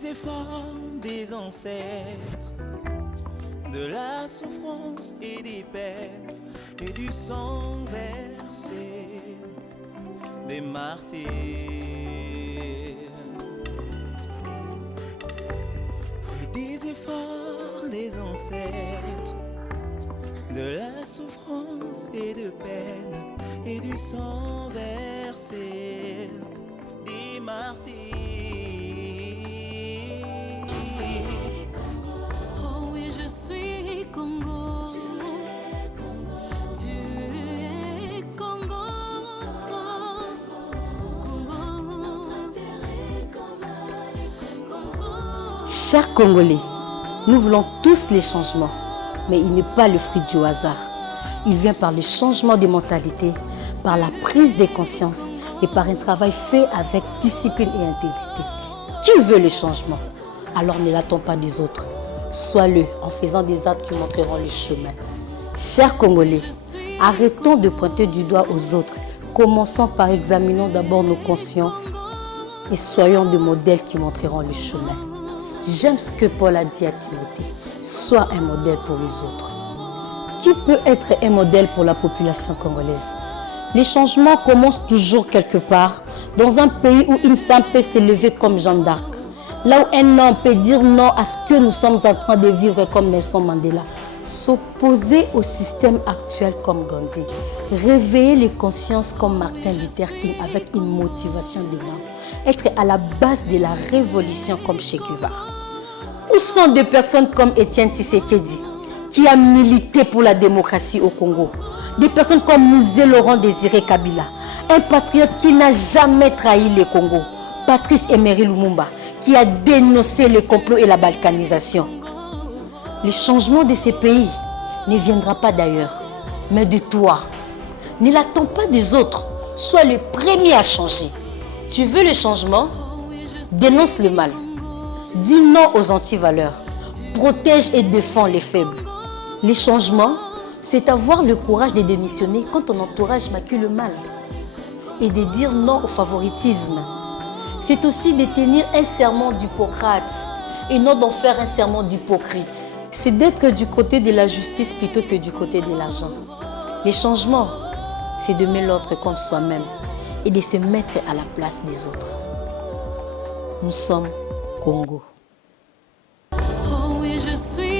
des efforts des ancêtres, de la souffrance et des peines, et du sang versé des martyrs. Fruit des efforts des ancêtres, de la souffrance et de peine, et du sang versé des martyrs. Oh oui, je suis Congo. Tu es Congo. Chers Congolais, nous voulons tous les changements, mais il n'est pas le fruit du hasard. Il vient par le changement de mentalité, par la prise de conscience et par un travail fait avec discipline et intégrité. Qui veut le changement? Alors ne l'attends pas des autres. Sois-le en faisant des actes qui montreront le chemin. Chers Congolais, arrêtons de pointer du doigt aux autres. Commençons par examiner d'abord nos consciences et soyons des modèles qui montreront le chemin. J'aime ce que Paul a dit à Timothée. Sois un modèle pour les autres. Qui peut être un modèle pour la population congolaise? Les changements commencent toujours quelque part, dans un pays où une femme peut s'élever comme Jeanne d'Arc, là où un homme peut dire non à ce que nous sommes en train de vivre comme Nelson Mandela, s'opposer au système actuel comme Gandhi, réveiller les consciences comme Martin Luther King avec une motivation de l'âme, être à la base de la révolution comme Che Guevara. Où sont des personnes comme Étienne Tshisekedi, qui a milité pour la démocratie au Congo? Des personnes comme Mouzé Laurent Désiré Kabila, un patriote qui n'a jamais trahi le Congo. Patrice Emery Lumumba, qui a dénoncé le complot et la balkanisation. Le changement de ces pays ne viendra pas d'ailleurs, mais de toi. Ne l'attends pas des autres. Sois le premier à changer. Tu veux le changement? Dénonce le mal. Dis non aux antivaleurs. Protège et défends les faibles. Les changements, c'est avoir le courage de démissionner quand ton entourage macule le mal. Et de dire non au favoritisme. C'est aussi de tenir un serment d'Hippocrate et non d'en faire un serment d'hypocrite. C'est d'être du côté de la justice plutôt que du côté de l'argent. Les changements, c'est d'aimer l'autre comme soi-même et de se mettre à la place des autres. Nous sommes Congo. Oh oui, je suis